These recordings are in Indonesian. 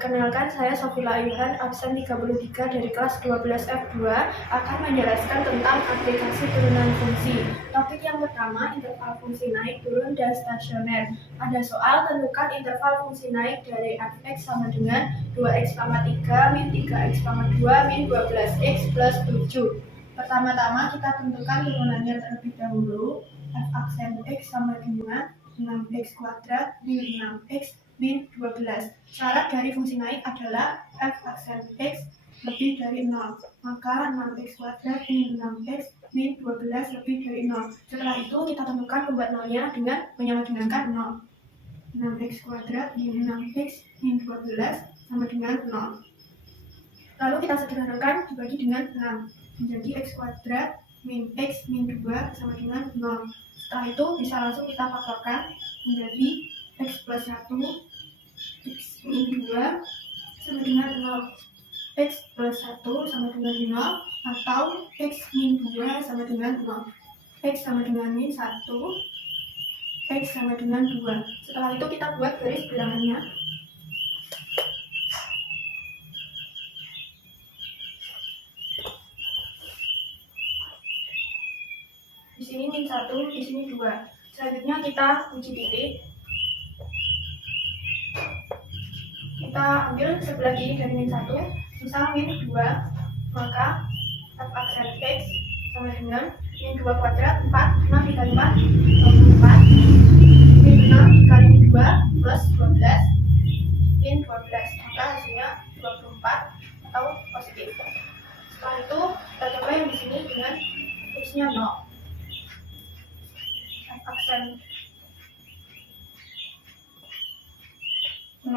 Perkenalkan, saya Sofila Ayuhan, absen 33 dari kelas 12 F2, akan menjelaskan tentang aplikasi turunan fungsi. Topik yang pertama, interval fungsi naik, turun, dan stasioner. Ada soal, tentukan interval fungsi naik dari fx sama dengan 2x pangkat 3 min 3x pangkat 2 min 12x plus 7. Pertama-tama kita tentukan turunannya terlebih dahulu. F aksen x sama dengan 6x kuadrat min 6x min 12. Syarat dari fungsi naik adalah f aksen x lebih dari 0. Maka 6x kuadrat min 6x min 12 lebih dari 0. Setelah itu kita tentukan pembuat nolnya dengan menyamadengankan 0. 6x kuadrat min 6x min 12 sama dengan 0. Lalu kita sederhanakan dibagi dengan 6. Menjadi x kuadrat min x min 2 sama dengan 0. Setelah itu bisa langsung kita faktorkan menjadi x plus 1 x min 2 sama dengan 0. X plus 1 sama dengan 0 atau x min 2 sama dengan 0. X sama dengan min 1, X sama dengan 2. Setelah itu kita buat garis bilangannya. Di sini min 1, di sini 2. Selanjutnya kita uji titik. Kita ambil sebelah kiri dari min 1, misal min 2, maka f aksen x sama dengan min 2 kuadrat 4, 6 dikali 4, 24, min 6 dikali min 2 plus 12, min 12, maka hasilnya 24 atau positif. Setelah itu kita coba yang di sini dengan x-nya 0. F aksen 0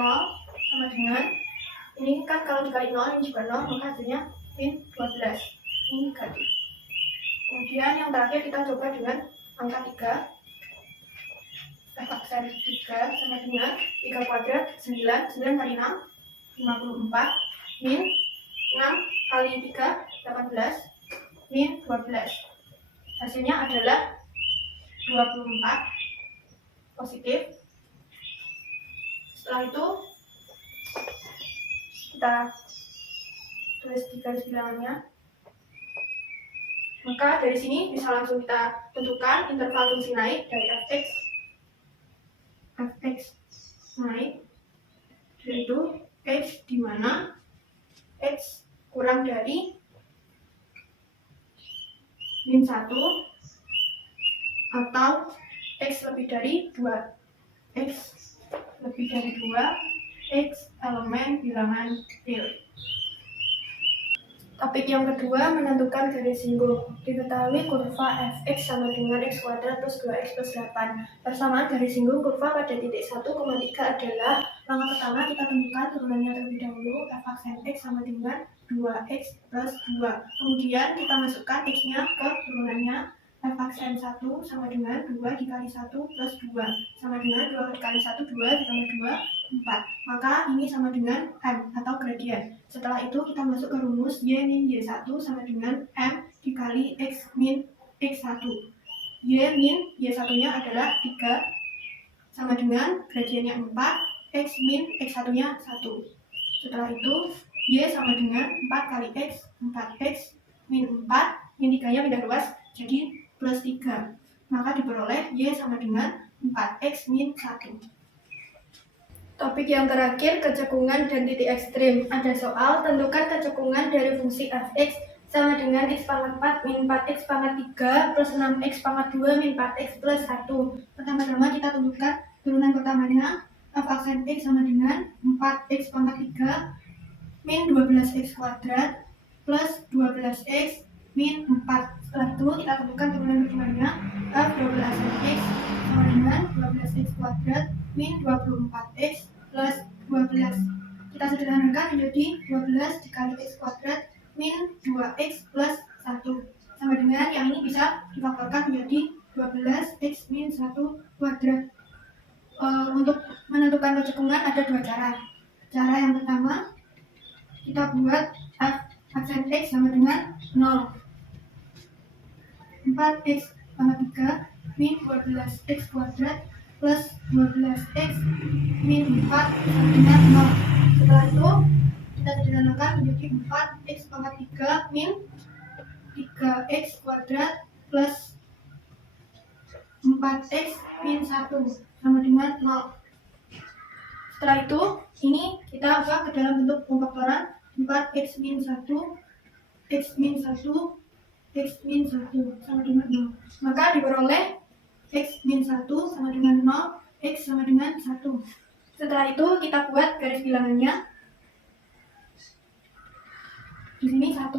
sama dengan, ini kan kalau dikali 0 ini juga 0, maka hasilnya min 12. Ini negatif. Kemudian yang terakhir kita coba dengan angka 3. F aksen 3 sama dengan 3 kuadrat 9, 9 kali 6 54, min 6 kali 3 18, min 12. Hasilnya adalah 24 positif. Setelah itu kita tulis di garis bilangannya. Maka dari sini bisa langsung kita tentukan interval fungsi naik dari fx naik, yaitu x di mana x kurang dari min 1 atau x lebih dari 2. X lebih dari 2, x elemen bilangan real. Topik yang kedua, menentukan garis singgung. Diketahui kurva fx sama dengan x kuadrat plus 2x plus 8. Persamaan garis singgung kurva pada titik 1,3 adalah, langkah pertama kita tentukan turunannya terlebih dahulu. F aksen x sama dengan 2x plus 2. Kemudian kita masukkan x-nya ke turunannya. F aksen 1 sama dengan 2 dikali 1 plus 2 sama dengan 2 dikali 1, 2 ditambah 2, 4. Maka ini sama dengan M atau gradien. Setelah itu kita masuk ke rumus Y min Y1 sama dengan M dikali X min X1. Y min Y1 nya adalah 3 sama dengan gradiennya 4, X min X1 nya 1. Setelah itu Y sama dengan 4 kali X, 4X min 4, min 3 nya pindah luas jadi plus 3. Maka diperoleh Y sama dengan 4X min 1. Topik yang terakhir, kecekungan dan titik ekstrim. Ada soal, tentukan kecekungan dari fungsi fx sama dengan x pangkat 4 min 4x pangkat 3 plus 6x pangkat 2 min 4x plus 1. Pertama-tama kita tentukan turunan pertamanya. F aksen x sama dengan 4x pangkat 3 min 12x kuadrat plus 12x min 4. Setelah itu kita tentukan turunan keduanya. F 12x sama dengan 12x kuadrat min 24x plus 12. Kita sederhanakan menjadi 12 dikali x kuadrat min 2x plus 1 sama dengan, yang ini bisa difaktorkan menjadi 12x min 1 kuadrat. Untuk menentukan kecekungan ada dua cara. Cara yang pertama, kita buat f aksen x sama dengan 0. 4x pangkat 3 min 12x kuadrat plus 12x min 4 sama dengan 0. Setelah itu kita sederhanakan menjadi 4x pangkat 3 min 3x kuadrat plus 4x min 1 sama dengan 0. Setelah itu, ini kita ubah ke dalam bentuk pengfaktoran 4x min 1, x min 1, x min 1 sama dengan 0. Maka diperoleh x min 1 sama dengan 0, x sama dengan 1. Setelah itu kita buat garis bilangannya. Di sini 1.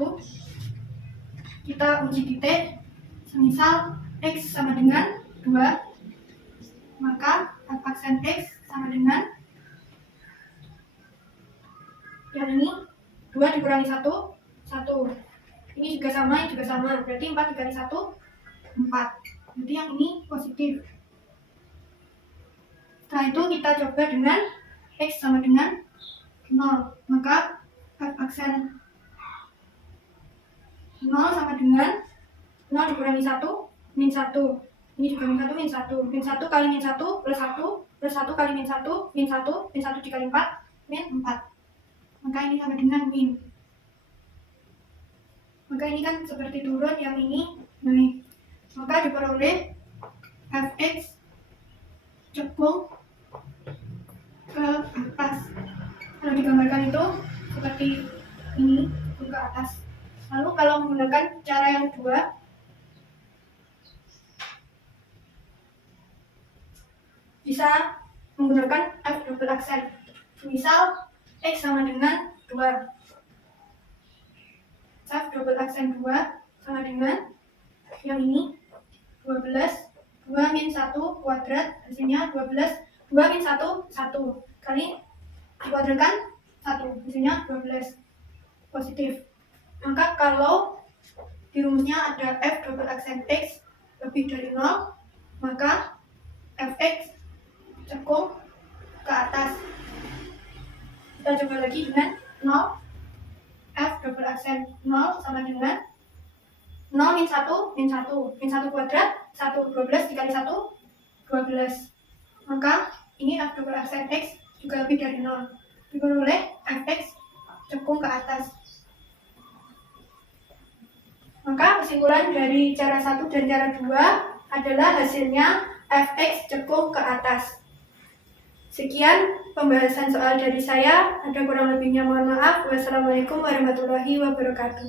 Kita uji titik. Semisal x sama dengan 2, maka aksen x sama dengan yang ini 2 dikurangi 1, 1. Ini juga sama, ini juga sama. Berarti 4 dikali 1, 4. Berarti yang ini positif. Setelah itu kita coba dengan x sama dengan 0. Maka aksen 0 sama dengan 0 dikurangi 1, min 1. Ini juga min 1, min 1. Min 1 kali min 1 plus 1, plus 1 kali min 1, min 1, min 1 dikali 4, min 4. Maka ini sama dengan min. Maka ini kan seperti turun, yang ini naik. Maka diperoleh fx cekung ke atas. Kalau digambarkan itu seperti ini, ke atas. Lalu kalau menggunakan cara yang kedua, bisa menggunakan f double aksen. Misal x sama dengan 2. F double aksen 2 sama dengan yang ini 12. 2 min 1 kuadrat, hasilnya 12. 2 min 1, 1. Kali dikuadratkan 1, hasilnya 12. Positif. Maka kalau di rumusnya ada f double aksen x lebih dari 0, maka fx cekung ke atas. Kita coba lagi dengan 0. F double aksen 0 sama dengan 0 min 1, min 1. Min 1 kuadrat, 1. 12 dikali 1, 12. Maka ini F double aksen x juga lebih dari 0. Diperoleh fx cekung ke atas. Maka kesimpulan dari cara 1 dan cara 2 adalah hasilnya fx cekung ke atas. Sekian pembahasan soal dari saya. Ada kurang lebihnya mohon maaf. Wassalamualaikum warahmatullahi wabarakatuh.